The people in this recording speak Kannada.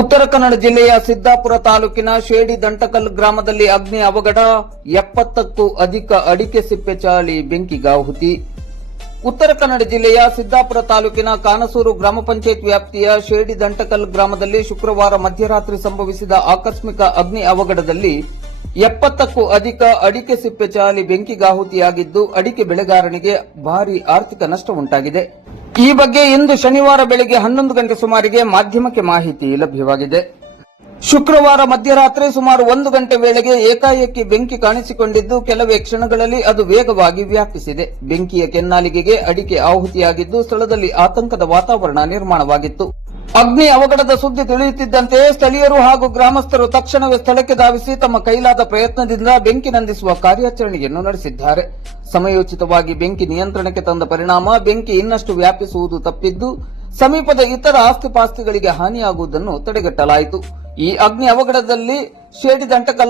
ಉತ್ತರ ಕನ್ನಡ ಜಿಲ್ಲೆಯ ಸಿದ್ದಾಪುರ ತಾಲೂಕಿನ ಶೇಡಿ ದಂಟಕಲ್ ಗ್ರಾಮದಲ್ಲಿ ಅಗ್ನಿ ಅವಘಡ, 70ಕ್ಕೂ ಅಧಿಕ ಅಡಿಕೆ ಸಿಪ್ಪೆ ಚಾಳಿ ಬೆಂಕಿಗಾಹುತಿ. ಉತ್ತರ ಕನ್ನಡ ಜಿಲ್ಲೆಯ ಸಿದ್ದಾಪುರ ತಾಲೂಕಿನ ಕಾನಸೂರು ಗ್ರಾಮ ಪಂಚಾಯತ್ ವ್ಯಾಪ್ತಿಯ ಶೇಡಿ ದಂಟಕಲ್ ಗ್ರಾಮದಲ್ಲಿ ಶುಕ್ರವಾರ ಮಧ್ಯರಾತ್ರಿ ಸಂಭವಿಸಿದ ಆಕಸ್ಮಿಕ ಅಗ್ನಿ ಅವಘಡದಲ್ಲಿ 70ಕ್ಕೂ ಅಧಿಕ ಅಡಿಕೆ ಸಿಪ್ಪೆ ಚಾಲಿ ಬೆಂಕಿಗಾಹುತಿಯಾಗಿದ್ದು, ಅಡಿಕೆ ಬೆಳೆಗಾರನಿಗೆ ಭಾರೀ ಆರ್ಥಿಕ ನಷ್ಟ ಉಂಟಾಗಿದೆ. ಈ ಬಗ್ಗೆ ಇಂದು ಶನಿವಾರ ಬೆಳಗ್ಗೆ 11 ಗಂಟೆ ಸುಮಾರಿಗೆ ಮಾಧ್ಯಮಕ್ಕೆ ಮಾಹಿತಿ ಲಭ್ಯವಾಗಿದೆ. ಶುಕ್ರವಾರ ಮಧ್ಯರಾತ್ರಿ ಸುಮಾರು 1 ಗಂಟೆ ವೇಳೆಗೆ ಏಕಾಏಕಿ ಬೆಂಕಿ ಕಾಣಿಸಿಕೊಂಡಿದ್ದು, ಕೆಲವೇ ಕ್ಷಣಗಳಲ್ಲಿ ಅದು ವೇಗವಾಗಿ ವ್ಯಾಪಿಸಿದೆ. ಬೆಂಕಿಯ ಕೆನ್ನಾಲಿಗೆಗೆ ಅಡಿಕೆ ಆಹುತಿಯಾಗಿದ್ದು, ಸ್ಥಳದಲ್ಲಿ ಆತಂಕದ ವಾತಾವರಣ ನಿರ್ಮಾಣವಾಗಿತ್ತು. ಅಗ್ನಿ ಅವಘಡದ ಸುದ್ದಿ ತಿಳಿಯುತ್ತಿದ್ದಂತೆ ಸ್ಥಳೀಯರು ಹಾಗೂ ಗ್ರಾಮಸ್ಥರು ತಕ್ಷಣವೇ ಸ್ಥಳಕ್ಕೆ ಧಾವಿಸಿ ತಮ್ಮ ಕೈಲಾದ ಪ್ರಯತ್ನದಿಂದ ಬೆಂಕಿ ನಂದಿಸುವ ಕಾರ್ಯಾಚರಣೆಯನ್ನು ನಡೆಸಿದ್ದಾರೆ. ಸಮಯೋಚಿತವಾಗಿ ಬೆಂಕಿ ನಿಯಂತ್ರಣಕ್ಕೆ ತಂದ ಪರಿಣಾಮ ಬೆಂಕಿ ಇನ್ನಷ್ಟು ವ್ಯಾಪಿಸುವುದು ತಪ್ಪಿದ್ದು, ಸಮೀಪದ ಇತರ ಆಸ್ತಿಪಾಸ್ತಿಗಳಿಗೆ ಹಾನಿಯಾಗುವುದನ್ನು ತಡೆಗಟ್ಟಲಾಯಿತು. ಈ ಅಗ್ನಿ ಅವಘಡದಲ್ಲಿ ಶೇಡಿ ದಂಟಕಲ್